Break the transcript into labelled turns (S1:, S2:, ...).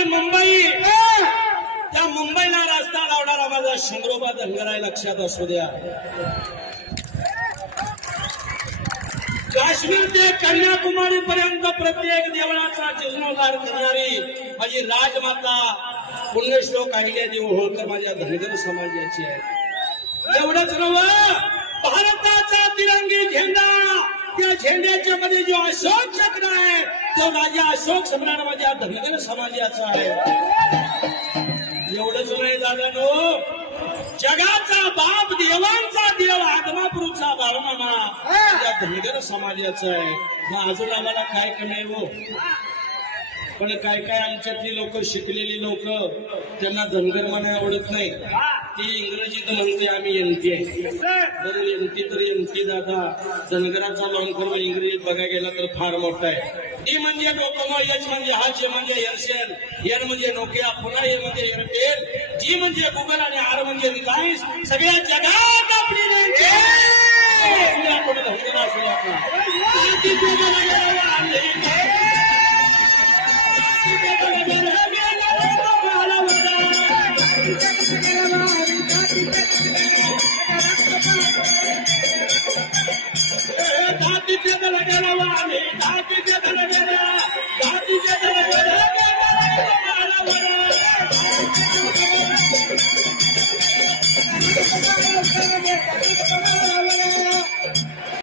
S1: आपली मुंबई. त्या मुंबईला रस्ता लावणारा माझा शंभरोबा धनगर आहे लक्षात असू द्या. काश्मीर ते कन्याकुमारी पर्यंत प्रत्येक देवळाचा जीर्णोद्धार करणारी माझी राजमाता पुण्यश्लोक अहिले देव होळकर माझ्या धनगर समाजाची आहे. एवढंच नव भारताचा तिरंगी झेंडा त्या झेंड्याच्या मध्ये जो अशोक चक्र आहे तो राजा अशोक सम्राट माझ्या धनगर समाजाचा आहे. एवढंच नाही दादानो. जगाचा बाप देवांचा देव आदमापूरचा बाळमामा. या धनगर समाजाचा आहे. मग अजून आम्हाला काय कमी हो? पण काय काय आमच्यातली लोक शिकलेली लोक त्यांना धनगर म्हणा आवडत नाही. ती इंग्रजीत म्हणते आम्ही एमटी आहे तर एमटी तर एमटी दादा. धनगराचा लॉंग इंग्रजीत बघा गेला तर फार मोठा आहे. डी म्हणजे डोकोमो एच म्हणजे हा जे म्हणजे एअरसेल एन. म्हणजे नोकिया पुन्हा ए म्हणजे एअरटेल. जी म्हणजे गुगल आणि आर म्हणजे रिलायन्स. सगळ्या जगात आपली Hallelujah.